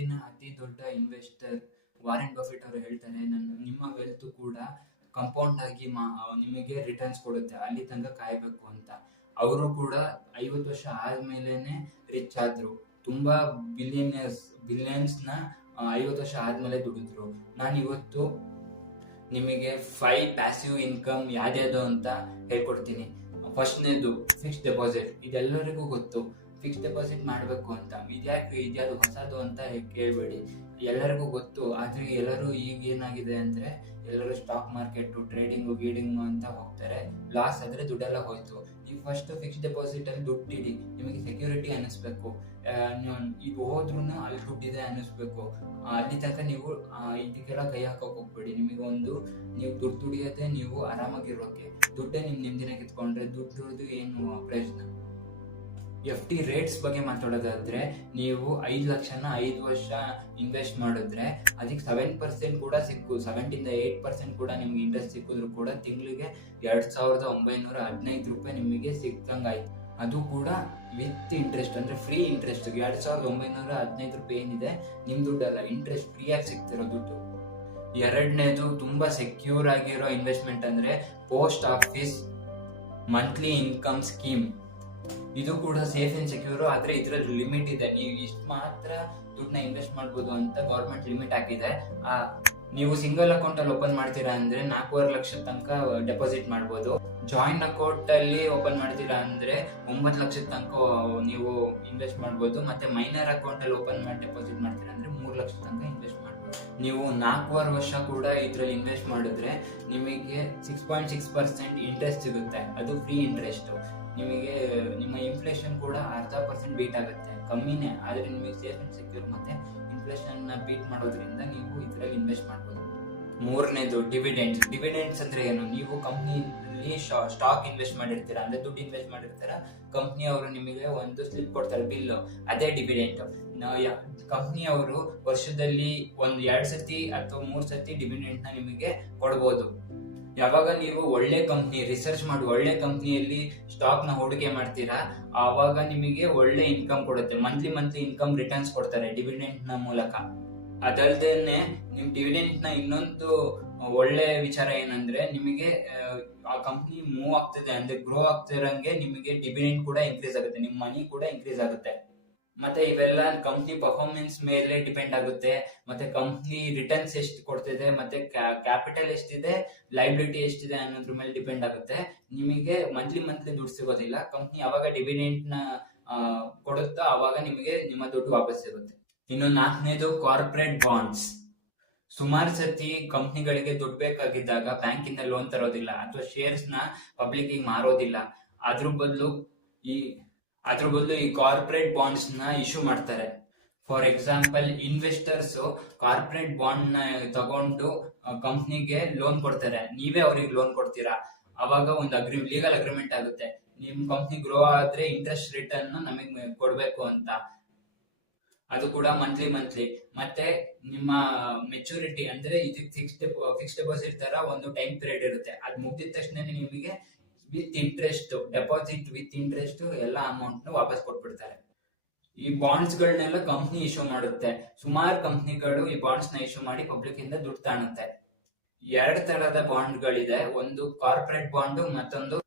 ಜಗತ್ತಿನ ಅತಿ ದೊಡ್ಡ ಇನ್ವೆಸ್ಟರ್ ವಾರೆನ್ ಬಫೆಟ್ ಅವರು ಹೇಳ್ತಾರೆ, ನಿಮ್ಮ ವೆಲ್ತ್ ಕೂಡ ಕಂಪೌಂಡ್ ಆಗಿ ನಿಮಗೆ ರಿಟರ್ನ್ಸ್ ಕೊಡುತ್ತೆ, ಅಲ್ಲಿ ತನಕ ಕಾಯ್ಬೇಕು ಅಂತ. ಅವರು ಕೂಡ 50 ವರ್ಷ ಆದ್ಮೇಲೆನೆ ರಿಚ್ ಆದ್ರು. ತುಂಬಾ ಬಿಲಿಯನ್ಸ್ ನ 50 ವರ್ಷ ಆದ್ಮೇಲೆ ದುಡಿದ್ರು. ನಾನು ಇವತ್ತು ನಿಮಗೆ 5 ಪ್ಯಾಸಿವ್ ಇನ್ಕಮ್ ಯಾವ್ದು ಅಂತ ಹೇಳ್ಕೊಡ್ತೀನಿ. ಫಸ್ಟ್ನೇದು ಫಿಕ್ಸ್ ಡೆಪಾಸಿಟ್. ಇದೆಲ್ಲರಿಗೂ ಗೊತ್ತು, ಫಿಕ್ಸ್ ಡೆಪಾಸಿಟ್ ಮಾಡಬೇಕು ಅಂತ. ಇದ್ಯಾವುದು ಹೊಸದು ಅಂತ ಕೇಳಬೇಡಿ, ಎಲ್ಲರಿಗೂ ಗೊತ್ತು. ಆದ್ರೆ ಎಲ್ಲರೂ ಈಗ ಏನಾಗಿದೆ ಅಂದ್ರೆ ಎಲ್ಲರೂ ಸ್ಟಾಕ್ ಮಾರ್ಕೆಟ್ ಟ್ರೇಡಿಂಗು ಗೀಡಿಂಗು ಅಂತ ಹೋಗ್ತಾರೆ. ಲಾಸ್ ಆದ್ರೆ ದುಡ್ಡೆಲ್ಲ ಹೋಯ್ತು. ನೀವು ಫಸ್ಟ್ ಫಿಕ್ಸ್ ಡೆಪಾಸಿಟ್ ಅಲ್ಲಿ ದುಡ್ಡು ಇಡಿ, ನಿಮಗೆ ಸೆಕ್ಯೂರಿಟಿ ಅನ್ನಿಸ್ಬೇಕು. ಈಗ ಹೋದ್ರೂ ಅಲ್ಲಿ ದುಡ್ಡಿದೆ ಅನ್ನಿಸ್ಬೇಕು. ಅಲ್ಲಿ ತನಕ ನೀವು ಇದಕ್ಕೆಲ್ಲ ಕೈ ಹಾಕೋಕ್ ಹೋಗ್ಬೇಡಿ. ನೀವು ದುಡ್ಡು ದುಡಿಯೋದೇ ನೀವು ಆರಾಮಾಗಿರೋಕೆ. ದುಡ್ಡೇ ನಿಮ್ ನೆಮ್ಮದಿನ ಕಿತ್ಕೊಂಡ್ರೆ ದುಡ್ಡು ಏನು ಪ್ರಯೋಜನ? FD ರೇಟ್ಸ್ ಬಗ್ಗೆ ಮಾತಾಡೋದಾದ್ರೆ, ನೀವು 5 ಲಕ್ಷನ 5 ವರ್ಷ ಇನ್ವೆಸ್ಟ್ ಮಾಡಿದ್ರೆ ಅದಕ್ಕೆ 7% ಕೂಡ 7 ಇಂದ 8% ಕೂಡ ನಿಮ್ಗೆ ಇಂಟ್ರೆಸ್ಟ್ ಸಿಕ್ಕಿದ್ರು ಕೂಡ ತಿಂಗಳಿಗೆ 2,915 ರೂಪಾಯಿ ನಿಮಗೆ ಸಿಕ್ಕಂಗಾಯ್ತು. ಅದು ಕೂಡ ವಿತ್ ಇಂಟ್ರೆಸ್ಟ್, ಅಂದ್ರೆ ಫ್ರೀ ಇಂಟ್ರೆಸ್ಟ್. 2,915 ರೂಪಾಯಿ ಏನಿದೆ ನಿಮ್ ದುಡ್ಡಲ್ಲ, ಇಂಟ್ರೆಸ್ಟ್ ಫ್ರೀ ಆಗಿ ಸಿಗ್ತಿರೋ ದುಡ್ಡು. ಎರಡನೇದು ತುಂಬಾ ಸೆಕ್ಯೂರ್ ಆಗಿರೋ ಇನ್ವೆಸ್ಟ್ಮೆಂಟ್ ಅಂದ್ರೆ post office monthly income scheme. ಇದು ಕೂಡ ಸೇಫ್ ಅಂಡ್ ಸೆಕ್ಯೂರ್, ಆದ್ರೆ ಇದ್ರಲ್ಲಿ ಲಿಮಿಟ್ ಇದೆ. ನೀವು ಇಷ್ಟು ಮಾತ್ರ ದುಡ್ಡನ್ನ ಇನ್ವೆಸ್ಟ್ ಮಾಡ್ಬೋದು ಅಂತ ಗೌರ್ಮೆಂಟ್ ಲಿಮಿಟ್ ಹಾಕಿದೆ. ನೀವು ಸಿಂಗಲ್ ಅಕೌಂಟ್ ಅಲ್ಲಿ ಓಪನ್ ಮಾಡ್ತೀರಾ ಅಂದ್ರೆ 4.5 ಲಕ್ಷ ತನಕ ಡೆಪಾಸಿಟ್ ಮಾಡ್ಬೋದು. ಜಾಯಿಂಟ್ ಅಕೌಂಟ್ ಅಲ್ಲಿ ಓಪನ್ ಮಾಡ್ತೀರಾ ಅಂದ್ರೆ 9 ಲಕ್ಷದ ತನಕ ನೀವು ಇನ್ವೆಸ್ಟ್ ಮಾಡ್ಬೋದು. ಮತ್ತೆ ಮೈನರ್ ಅಕೌಂಟ್ ಅಲ್ಲಿ ಓಪನ್ ಮಾಡಿ ಡೆಪಾಸಿಟ್ ಮಾಡ್ತೀರಾ ಅಂದ್ರೆ 3 ಲಕ್ಷ ತನಕ ಇನ್ವೆಸ್ಟ್ ಮಾಡ್ಬೋದು. ನೀವು 4.5 ವರ್ಷ ಕೂಡ ಇದ್ರಲ್ಲಿ ಇನ್ವೆಸ್ಟ್ ಮಾಡಿದ್ರೆ ನಿಮಗೆ 6.6% ಇಂಟ್ರೆಸ್ಟ್ ಸಿಗುತ್ತೆ. ಅದು ಫ್ರೀ ಇಂಟ್ರೆಸ್ಟ್. ನಿಮಗೆ ನಿಮ್ಮ ಇನ್ಫ್ಲೇಷನ್ ಕೂಡ 0.5% ಬೀಟ್ ಆಗುತ್ತೆ, ಕಮ್ಮಿನೇ. ಆದ್ರೆ ನಿಮಗೆ ಸೇಫ್ ಅಂಡ್ ಸೆಕ್ಯೂರ್ ಮತ್ತೆ ಇನ್ಫ್ಲೇಷನ್ ನ ಬೀಟ್ ಮಾಡೋದ್ರಿಂದ ನೀವು ಇದ್ರಲ್ಲಿ ಇನ್ವೆಸ್ಟ್ ಮಾಡ್ಬೋದು. ಮೂರನೇದು ಡಿವಿಡೆಂಡ್ಸ್ ಅಂದ್ರೆ ಏನು? ನೀವು ಕಂಪ್ನಿಲಿ ಸ್ಟಾಕ್ ಇನ್ವೆಸ್ಟ್ ಮಾಡಿರ್ತೀರಾ, ಅಂದ್ರೆ ದುಡ್ಡು ಇನ್ವೆಸ್ಟ್ ಮಾಡಿರ್ತೀರಾ. ಕಂಪ್ನಿ ಅವರು ನಿಮಗೆ ಒಂದು ಸ್ಲಿಪ್ ಕೊಡ್ತಾರೆ, ಬಿಲ್, ಅದೇ ಡಿವಿಡೆಂಟ್. ಕಂಪ್ನಿ ಅವರು ವರ್ಷದಲ್ಲಿ 2 ಸತಿ ಅಥವಾ 3 ಸತಿ ಡಿವಿಡೆಂಟ್ ನ ನಿಮಗೆ ಕೊಡ್ಬೋದು. ಯಾವಾಗ ನೀವು ಒಳ್ಳೆ ಕಂಪ್ನಿ ರಿಸರ್ಚ್ ಮಾಡಿ ಒಳ್ಳೆ ಕಂಪ್ನಿಯಲ್ಲಿ ಸ್ಟಾಕ್ ನ ಹೂಡಿಕೆ ಮಾಡ್ತೀರಾ, ಆವಾಗ ನಿಮಗೆ ಒಳ್ಳೆ ಇನ್ಕಮ್ ಕೊಡುತ್ತೆ. ಮಂತ್ಲಿ ಇನ್ಕಮ್ ರಿಟರ್ನ್ಸ್ ಕೊಡ್ತಾರೆ ಡಿವಿಡೆಂಟ್ ನ ಮೂಲಕ. ಅದಲ್ದೇನೆ ನಿಮ್ ಡಿವಿಡೆಂಟ್ ನ ಇನ್ನೊಂದು ಒಳ್ಳೆ ವಿಚಾರ ಏನಂದ್ರೆ, ನಿಮಗೆ ಆ ಕಂಪ್ನಿ ಮೂವ್ ಆಗ್ತಿದೆ ಅಂದ್ರೆ ಗ್ರೋ ಆಗ್ತಿರಂಗೆ ನಿಮಗೆ ಡಿವಿಡೆಂಟ್ ಕೂಡ ಇನ್ಕ್ರೀಸ್ ಆಗುತ್ತೆ, ನಿಮ್ ಮನಿ ಕೂಡ ಇನ್ಕ್ರೀಸ್ ಆಗುತ್ತೆ. ಮತ್ತೆ ಇವೆಲ್ಲ ಕಂಪ್ನಿ ಪರ್ಫಾರ್ಮೆನ್ಸ್ ಮೇಲೆ ಡಿಪೆಂಡ್ ಆಗುತ್ತೆ. ಮತ್ತೆ ಕಂಪ್ನಿ ರಿಟರ್ನ್ಸ್ ಎಷ್ಟು ಕೊಡ್ತಿದೆ, ಮತ್ತೆ ಕ್ಯಾಪಿಟಲ್ ಎಷ್ಟಿದೆ, ಲೈಬಿಲಿಟಿ ಎಷ್ಟಿದೆ ಅನ್ನೋದ್ರ ಮೇಲೆ ಡಿಪೆಂಡ್ ಆಗುತ್ತೆ. ನಿಮಗೆ ಮಂತ್ಲಿ ದುಡ್ಡು ಸಿಗೋದಿಲ್ಲ. ಕಂಪ್ನಿ ಯಾವಾಗ ಡಿವಿಡೆಂಟ್ ನ ಕೊಡುತ್ತೋ ಅವಾಗ ನಿಮಗೆ ನಿಮ್ಮ ದುಡ್ಡು ವಾಪಸ್ ಸಿಗುತ್ತೆ. ಇನ್ನು 4ನೇದು ಕಾರ್ಪೊರೇಟ್ ಬಾಂಡ್ಸ್. ಸುಮಾರು ಸತಿ ಕಂಪ್ನಿಗಳಿಗೆ ದುಡ್ಡು ಬೇಕಾಗಿದ್ದಾಗ ಬ್ಯಾಂಕ್ ಇಂದ ಲೋನ್ ತರೋದಿಲ್ಲ ಅಥವಾ ಶೇರ್ಸ್ ನ ಪಬ್ಲಿಕ್ ಮಾರೋದಿಲ್ಲ. ಅದ್ರ ಬದಲು ಈ ಕಾರ್ಪೊರೇಟ್ ಬಾಂಡ್ಸ್ ನ ಇಶ್ಯೂ ಮಾಡ್ತಾರೆ. For example, investors corporate bond ನ ತಗೊಂಡು ಕಂಪ್ನಿಗೆ ಲೋನ್ ಕೊಡ್ತಾರೆ, ನೀವೇ ಅವ್ರಿಗೆ ಲೋನ್ ಕೊಡ್ತೀರಾ. ಅವಾಗ ಒಂದು ಲೀಗಲ್ ಅಗ್ರಿಮೆಂಟ್ ಆಗುತ್ತೆ, ನಿಮ್ ಕಂಪ್ನಿ ಗ್ರೋ ಆದ್ರೆ ಇಂಟ್ರೆಸ್ಟ್ ರಿಟರ್ನ್ ನಮಗೆ ಕೊಡ್ಬೇಕು ಅಂತ. ಅದು ಕೂಡ ಮಂತ್ಲಿ. ಮತ್ತೆ ನಿಮ್ಮ ಮೆಚುರಿಟಿ ಅಂದ್ರೆ ಇದಕ್ಕೆ ಫಿಕ್ಸ್ ಡೆಪಾಸಿಟ್ ತರ ಒಂದು ಟೈಮ್ ಪೀರಿಯಡ್ ಇರುತ್ತೆ. ಅದು ಮುಗಿದ ತಕ್ಷಣ ನಿಮಗೆ with interest, deposit with interest ಎಲ್ಲ ಅಮೌಂಟ್ ನ ವಾಪಸ್ ಕೊಟ್ಬಿಡ್ತಾರೆ. ಈ ಬಾಂಡ್ಸ್ ಗಳನ್ನೆಲ್ಲ ಕಂಪ್ನಿ ಇಶ್ಯೂ ಮಾಡುತ್ತೆ. ಸುಮಾರು ಕಂಪ್ನಿಗಳು ಈ ಬಾಂಡ್ಸ್ ನ ಇಶ್ಯೂ ಮಾಡಿ ಪಬ್ಲಿಕ್ ಇಂದ ದುಡ್ಡು ತಾಣುತ್ತೆ. 2 ತರದ ಬಾಂಡ್ ಗಳಿದೆ, ಒಂದು ಕಾರ್ಪೊರೇಟ್ ಬಾಂಡ್, ಮತ್ತೊಂದು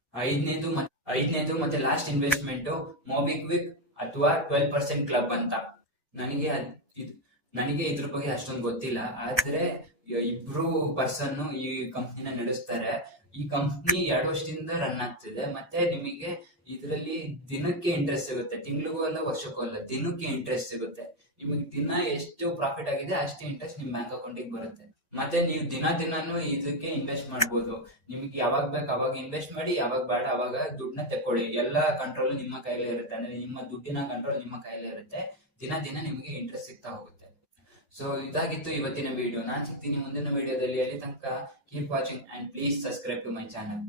ಐದನೇದು ಮತ್ತೆ ಲಾಸ್ಟ್ ಇನ್ವೆಸ್ಟ್ಮೆಂಟ್ ಮೊಬಿಕ್ವಿಕ್ ಅಥವಾ 12% ಕ್ಲಬ್ ಅಂತ. ನನಗೆ ಇದ್ರ ಬಗ್ಗೆ ಅಷ್ಟೊಂದು ಗೊತ್ತಿಲ್ಲ, ಆದ್ರೆ ಇಬ್ರು ಪರ್ಸನ್ ಈ ಕಂಪ್ನಿನ ನಡೆಸ್ತಾರೆ. ಈ ಕಂಪ್ನಿ 2 ವರ್ಷದಿಂದ ರನ್ ಆಗ್ತಿದೆ. ಮತ್ತೆ ನಿಮಗೆ ಇದರಲ್ಲಿ ದಿನಕ್ಕೆ ಇಂಟ್ರೆಸ್ಟ್ ಸಿಗುತ್ತೆ, ತಿಂಗಳಿಗೂ ಅಲ್ಲ ವರ್ಷಕ್ಕೂ ಅಲ್ಲ, ದಿನಕ್ಕೆ ಇಂಟ್ರೆಸ್ಟ್ ಸಿಗುತ್ತೆ. ನಿಮಗೆ ದಿನ ಎಷ್ಟು ಪ್ರಾಫಿಟ್ ಆಗಿದೆ ಅಷ್ಟೇ ಇಂಟ್ರೆಸ್ಟ್ ನಿಮ್ ಬ್ಯಾಂಕ್ ಅಕೌಂಟಿಗೆ ಬರುತ್ತೆ. ಮತ್ತೆ ನೀವು ದಿನಾನು ಇದಕ್ಕೆ ಇನ್ವೆಸ್ಟ್ ಮಾಡ್ಬೋದು. ನಿಮಗೆ ಯಾವಾಗ ಬೇಕು ಅವಾಗ ಇನ್ವೆಸ್ಟ್ ಮಾಡಿ, ಯಾವಾಗ ಬೇಡ ಅವಾಗ ದುಡ್ಡನ್ನ ತೆಕ್ಕೊಳ್ಳಿ. ಎಲ್ಲ ಕಂಟ್ರೋಲ್ ನಿಮ್ಮ ಕೈಲೇ ಇರುತ್ತೆ, ಅಂದ್ರೆ ನಿಮ್ಮ ದುಡ್ಡಿನ ಕಂಟ್ರೋಲ್ ನಿಮ್ಮ ಕೈಲೇ ಇರುತ್ತೆ. ದಿನ ನಿಮಗೆ ಇಂಟ್ರೆಸ್ಟ್ ಸಿಗ್ತಾ ಹೋಗುತ್ತೆ. ಸೊ ಇದಾಗಿತ್ತು ಇವತ್ತಿನ ವಿಡಿಯೋ. ನಾನು ಸಿಗ್ತೀನಿ ಮುಂದಿನ ವಿಡಿಯೋದಲ್ಲಿ. ಅಲ್ಲಿ ತನಕ keep watching and please subscribe to my channel.